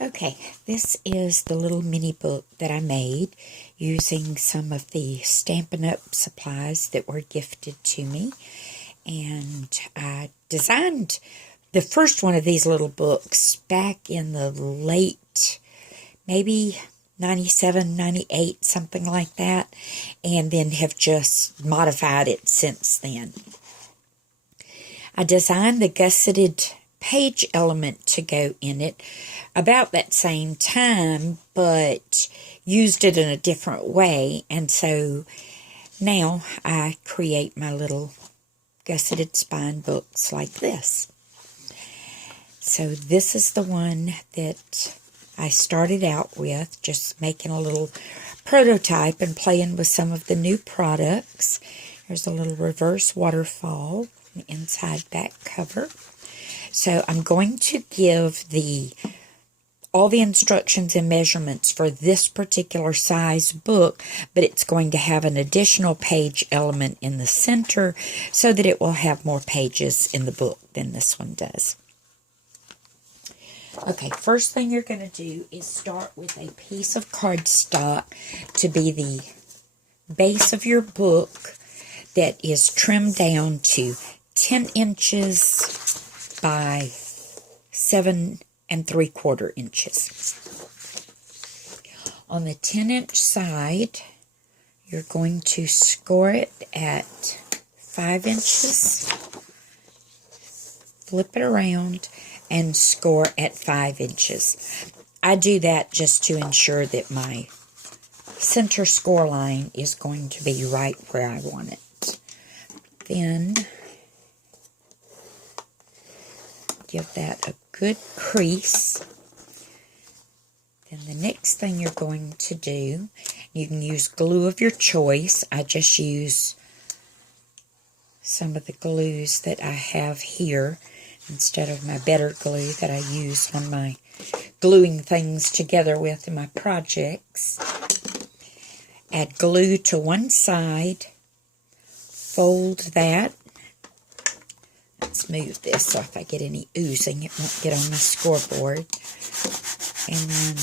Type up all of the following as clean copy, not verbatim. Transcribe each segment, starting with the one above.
Okay, this is the little mini book that I made using some of the Stampin' Up! Supplies that were gifted to me. And I designed the first one of these little books back in the late, maybe 97, 98, something like that. And then have just modified it since then. I designed the gusseted page element to go in it about that same time, but used it in a different way. And so now I create my little gusseted spine books like this. So this is the one that I started out with, just making a little prototype and playing with some of the new products. Here's a little reverse waterfall, an inside back cover. So I'm going to give all the instructions and measurements for this particular size book, but it's going to have an additional page element in the center so that it will have more pages in the book than this one does. Okay, first thing you're going to do is start with a piece of cardstock to be the base of your book that is trimmed down to 10 inches by 7 3/4 inches. On the 10-inch side, you're going to score it at 5 inches, flip it around, and score at 5 inches. I do that just to ensure that my center score line is going to be right where I want it. Then give that a good crease. Then the next thing you're going to do, you can use glue of your choice. I just use some of the glues that I have here instead of my better glue that I use on my gluing things together with in my projects. Add glue to one side, fold that. Let's move this so if I get any oozing, it won't get on my scoreboard. And then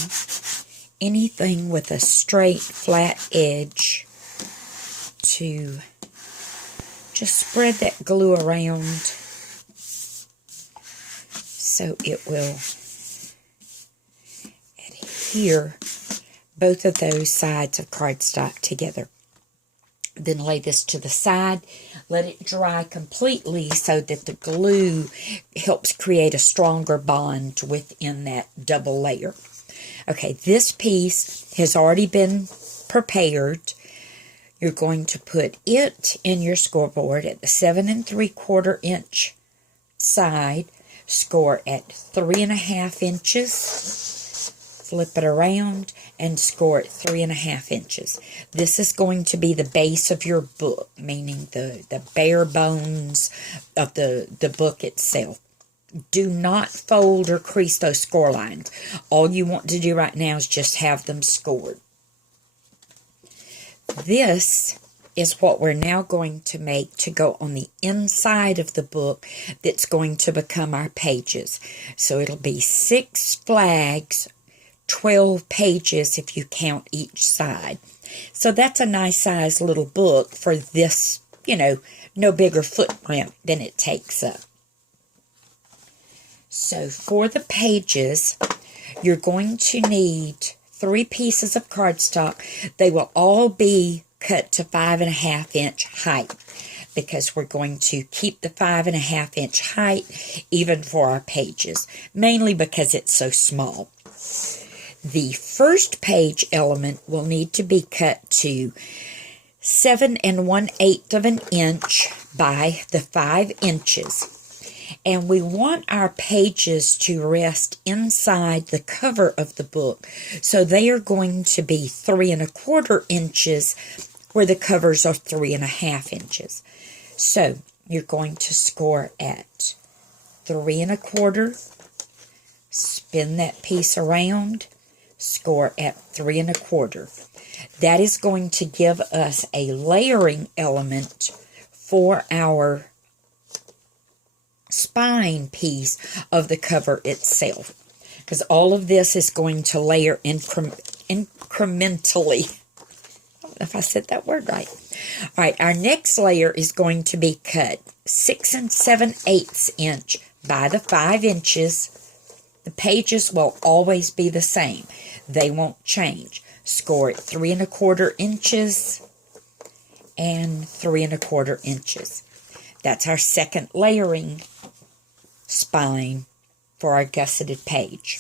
anything with a straight, flat edge to just spread that glue around so it will adhere both of those sides of cardstock together. Then lay this to the side, let it dry completely so that the glue helps create a stronger bond within that double layer. Okay, this piece has already been prepared. You're going to put it in your scoreboard at the 7 3/4 inch side, score at 3 1/2 inches, flip it around, and score at 3 1/2 inches. This is going to be the base of your book, meaning the bare bones of the book itself. Do not fold or crease those score lines. All you want to do right now is just have them scored. This is what we're now going to make to go on the inside of the book that's going to become our pages. So it'll be 6 flags, 12 pages if you count each side. So that's a nice size little book for this, no bigger footprint than it takes up. So for the pages, you're going to need 3 pieces of cardstock. They will all be cut to 5 1/2 inch height because we're going to keep the 5 1/2 inch height even for our pages, mainly because it's so small. The first page element will need to be cut to 7 1/8 inch by the 5 inches. And we want our pages to rest inside the cover of the book. So they are going to be 3 1/4 inches where the covers are 3 1/2 inches. So you're going to score at 3 1/4, spin that piece around, score at 3 1/4. That is going to give us a layering element for our spine piece of the cover itself. because all of this is going to layer incrementally. I don't know if I said that word right. All right, our next layer is going to be cut 6 7/8 inch by the 5 inches. The pages will always be the same. They won't change. Score at 3 1/4 inches and 3 1/4 inches. That's our second layering spine for our gusseted page.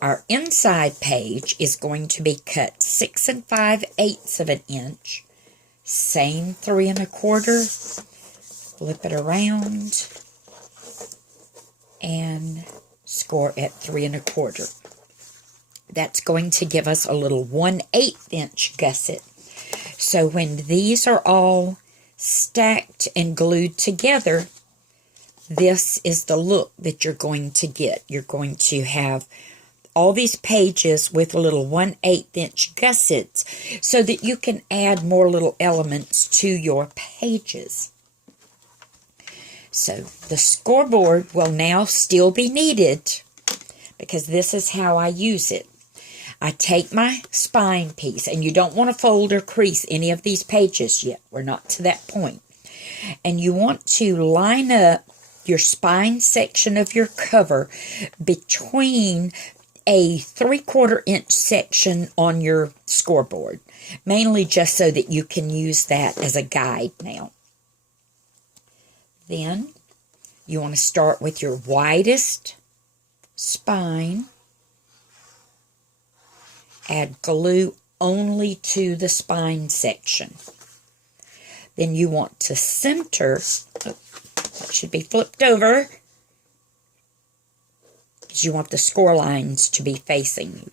Our inside page is going to be cut 6 5/8 of an inch. Same 3 1/4. Flip it around and score at 3 1/4. That's going to give us a little 1/8 inch gusset. So when these are all stacked and glued together, this is the look that you're going to get. You're going to have all these pages with little 1/8 inch gussets so that you can add more little elements to your pages. So the scoreboard will now still be needed because this is how I use it. I take my spine piece, and you don't want to fold or crease any of these pages yet. We're not to that point. And you want to line up your spine section of your cover between a 3/4 inch section on your scoreboard, mainly just so that you can use that as a guide now. Then you want to start with your widest spine. Add glue only to the spine section. Then you want to center, that should be flipped over, because you want the score lines to be facing you.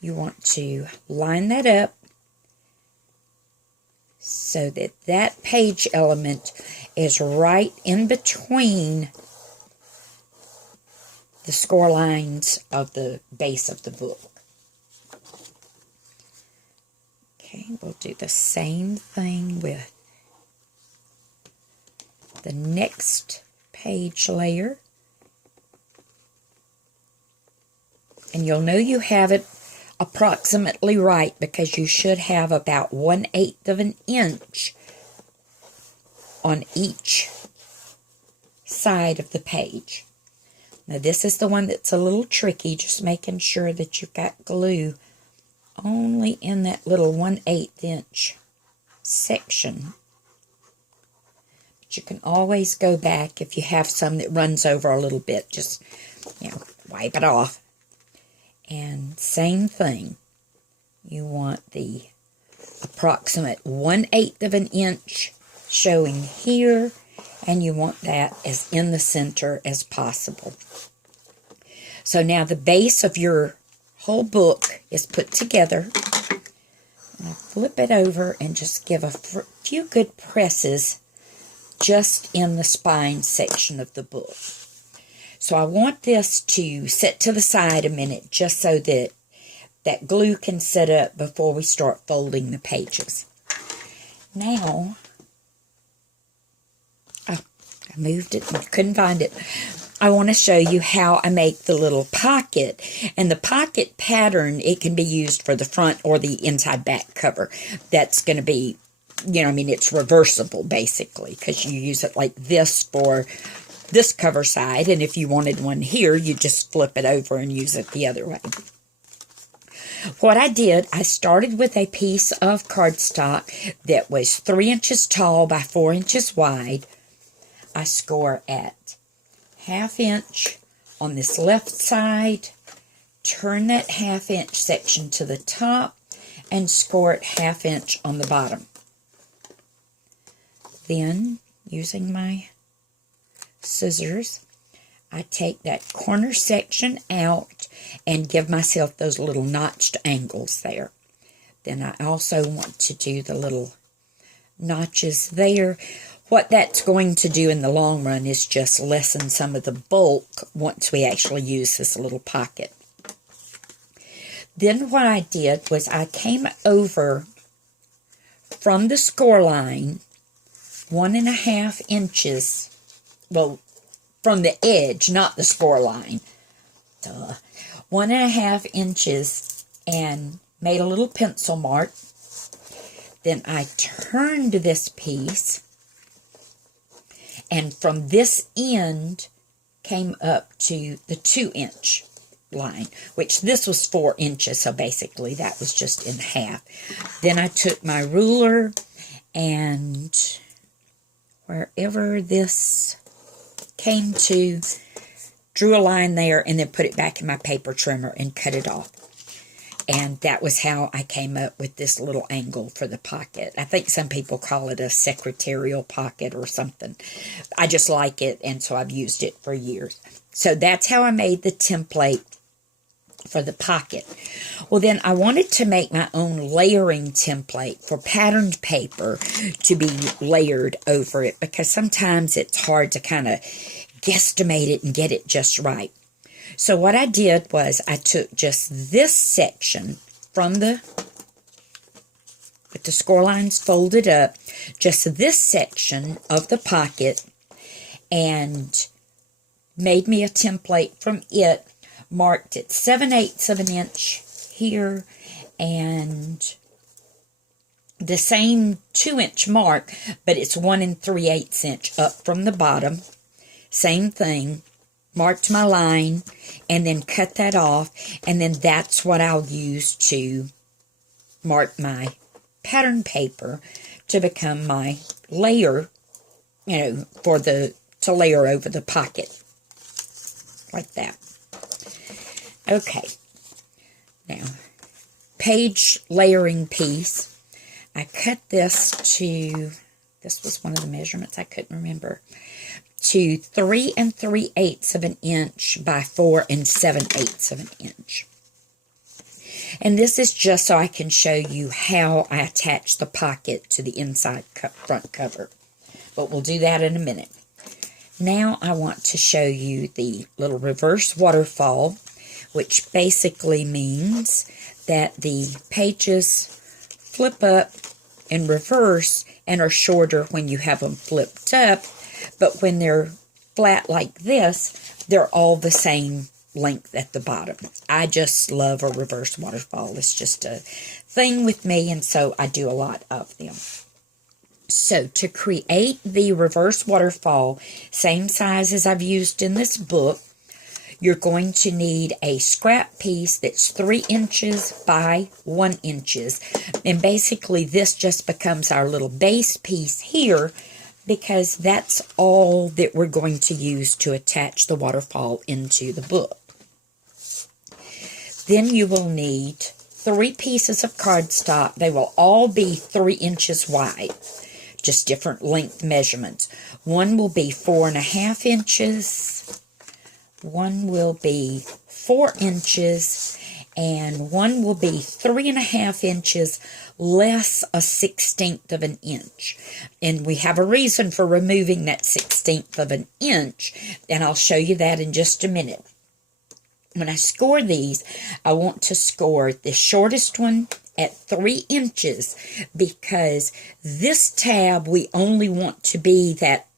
You want to line that up so that that page element is right in between the score lines of the base of the book. Okay, we'll do the same thing with the next page layer. And you'll know you have it approximately right because you should have about 1/8 of an inch on each side of the page. Now this is the one that's a little tricky, just making sure that you've got glue only in that little 1/8 inch section. But you can always go back if you have some that runs over a little bit, just, wipe it off. And same thing, you want the approximate 1/8 of an inch showing here, and you want that as in the center as possible. So now the base of your whole book is put together. I'll flip it over and just give a few good presses just in the spine section of the book. So I want this to set to the side a minute just so that that glue can set up before we start folding the pages. Now, I moved it and couldn't find it. I want to show you how I make the little pocket. And the pocket pattern, it can be used for the front or the inside back cover. That's going to be, it's reversible basically because you use it like this for this cover side. And if you wanted one here, you just flip it over and use it the other way. What I did, I started with a piece of cardstock that was 3 inches tall by 4 inches wide. I score at 1/2 inch on this left side, turn that 1/2 inch section to the top, and score at 1/2 inch on the bottom. Then, using my scissors, I take that corner section out and give myself those little notched angles there. Then I also want to do the little notches there. What that's going to do in the long run is just lessen some of the bulk once we actually use this little pocket. Then what I did was I came over from the score line 1.5 inches, well, from the edge, not the score line. Duh. 1.5 inches, and made a little pencil mark. Then I turned this piece, and from this end came up to the 2-inch line, which this was 4 inches, so basically that was just in half. Then I took my ruler, and wherever this came to, drew a line there, and then put it back in my paper trimmer and cut it off. And that was how I came up with this little angle for the pocket. I think some people call it a secretarial pocket or something. I just like it, and so I've used it for years. So that's how I made the template for the pocket. Well, then I wanted to make my own layering template for patterned paper to be layered over it, because sometimes it's hard to kind of guesstimate it and get it just right. So what I did was I took just this section from with the score lines folded up, just this section of the pocket, and made me a template from it, marked it 7/8 of an inch here, and the same 2-inch mark, but it's 1 3/8 inch up from the bottom. Same thing. Marked my line, and then cut that off, and then that's what I'll use to mark my pattern paper to become my layer, to layer over the pocket, like that. Okay, now, page layering piece, I cut this was one of the measurements I couldn't remember, to 3 3/8 of an inch by 4 7/8 of an inch. And this is just so I can show you how I attach the pocket to the inside front cover. But we'll do that in a minute. Now I want to show you the little reverse waterfall, which basically means that the pages flip up in reverse and are shorter when you have them flipped up. But when they're flat like this, they're all the same length at the bottom. I just love a reverse waterfall. It's just a thing with me, and so I do a lot of them. So to create the reverse waterfall, same size as I've used in this book, you're going to need a scrap piece that's 3 inches by 1 inches. And basically this just becomes our little base piece here, because that's all that we're going to use to attach the waterfall into the book. Then you will need 3 pieces of cardstock. They will all be 3 inches wide, just different length measurements. One will be 4.5 inches, one will be 4 inches, and one will be 3.5 inches less a 1/16 of an inch. And we have a reason for removing that 1/16 of an inch, and I'll show you that in just a minute. When I score these, I want to score the shortest one at 3 inches, because this tab we only want to be that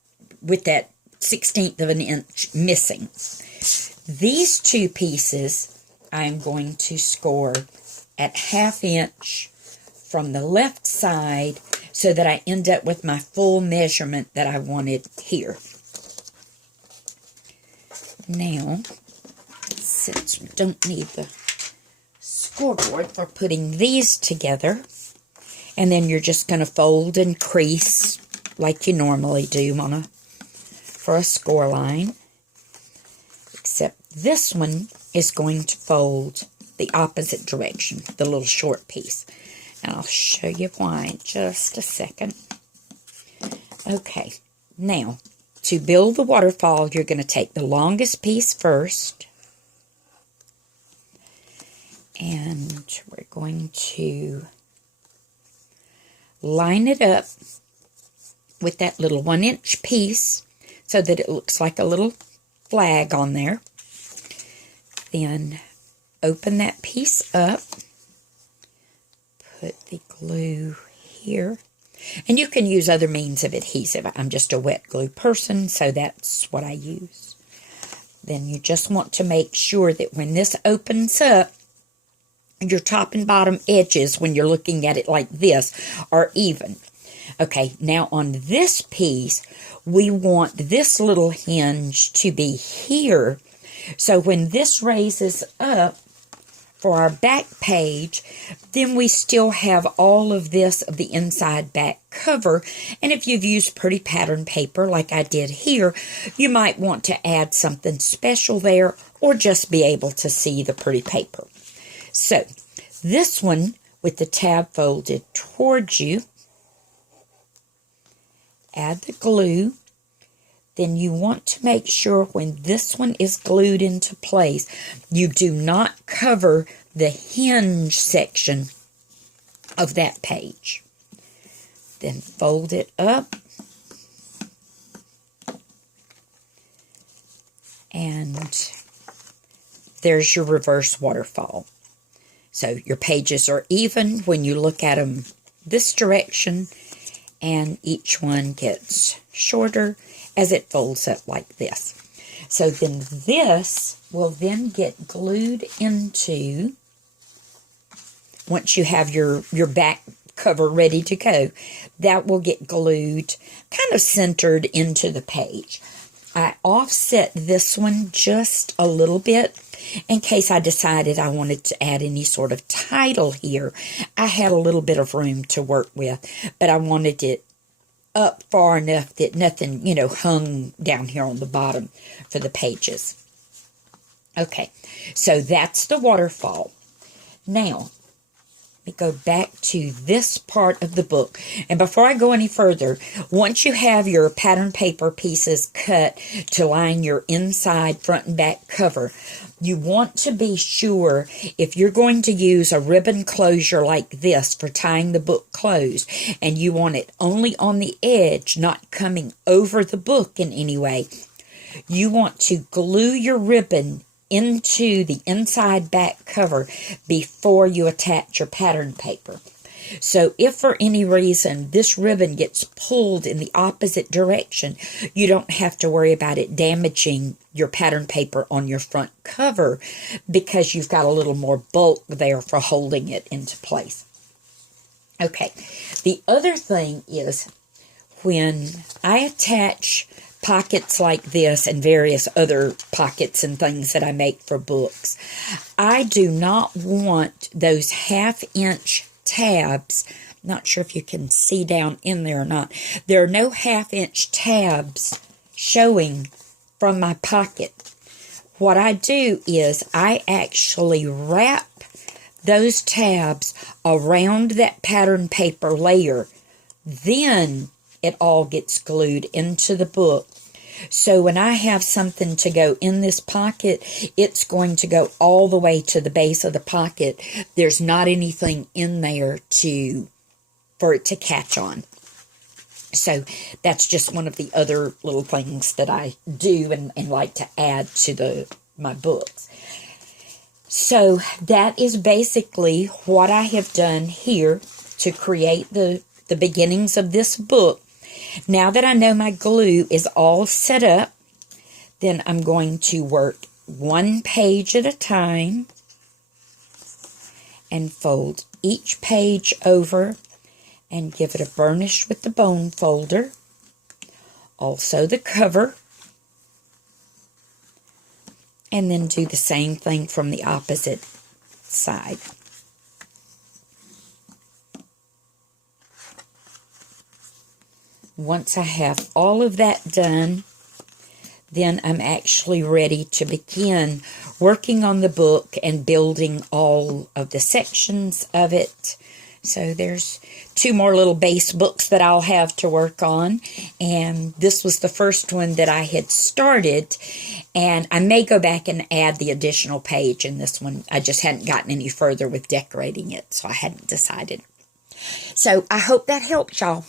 with that 1/16 of an inch missing. These 2 pieces I'm going to score at 1/2 inch from the left side, so that I end up with my full measurement that I wanted here. Now, since we don't need the scoreboard for putting these together, and then you're just going to fold and crease like you normally do for a score line, except this one is going to fold the opposite direction, the little short piece. And I'll show you why in just a second. Okay, now, to build the waterfall, you're going to take the longest piece first. And we're going to line it up with that little 1-inch piece so that it looks like a little flag on there. Then open that piece up. Put the glue here. And you can use other means of adhesive. I'm just a wet glue person, so that's what I use. then you just want to make sure that when this opens up, your top and bottom edges, when you're looking at it like this, are even. Okay, now on this piece, we want this little hinge to be here. So when this raises up for our back page, then we still have all of this of the inside back cover. And if you've used pretty pattern paper like I did here, you might want to add something special there or just be able to see the pretty paper. So this one with the tab folded towards you, add the glue. Then you want to make sure when this one is glued into place, you do not cover the hinge section of that page. Then fold it up. And there's your reverse waterfall. So your pages are even when you look at them this direction, and each one gets shorter as it folds up like this. So then this will then get glued into, once you have your back cover ready to go, that will get glued kind of centered into the page. I offset this one just a little bit in case I decided I wanted to add any sort of title here. I had a little bit of room to work with, but I wanted it up far enough that nothing, hung down here on the bottom for the pages. Okay, so that's the waterfall. Now, let me go back to this part of the book. And before I go any further, once you have your pattern paper pieces cut to line your inside, front, and back cover, you want to be sure if you're going to use a ribbon closure like this for tying the book closed, and you want it only on the edge, not coming over the book in any way, you want to glue your ribbon into the inside back cover before you attach your pattern paper. So if for any reason this ribbon gets pulled in the opposite direction, you don't have to worry about it damaging your pattern paper on your front cover because you've got a little more bulk there for holding it into place. Okay, the other thing is when I attach pockets like this and various other pockets and things that I make for books, I do not want those 1/2 inch tabs. Not sure if you can see down in there or not. There are no 1/2 inch tabs showing from my pocket. What I do is I actually wrap those tabs around that pattern paper layer. Then it all gets glued into the book. So when I have something to go in this pocket, it's going to go all the way to the base of the pocket. There's not anything in there for it to catch on. So that's just one of the other little things that I do and like to add to my books. So that is basically what I have done here to create the beginnings of this book. Now that I know my glue is all set up, then I'm going to work one page at a time and fold each page over and give it a burnish with the bone folder. Also the cover. And then do the same thing from the opposite side. Once I have all of that done, then I'm actually ready to begin working on the book and building all of the sections of it. So there's 2 more little base books that I'll have to work on. And this was the first one that I had started. And I may go back and add the additional page in this one. I just hadn't gotten any further with decorating it, so I hadn't decided. So I hope that helped y'all.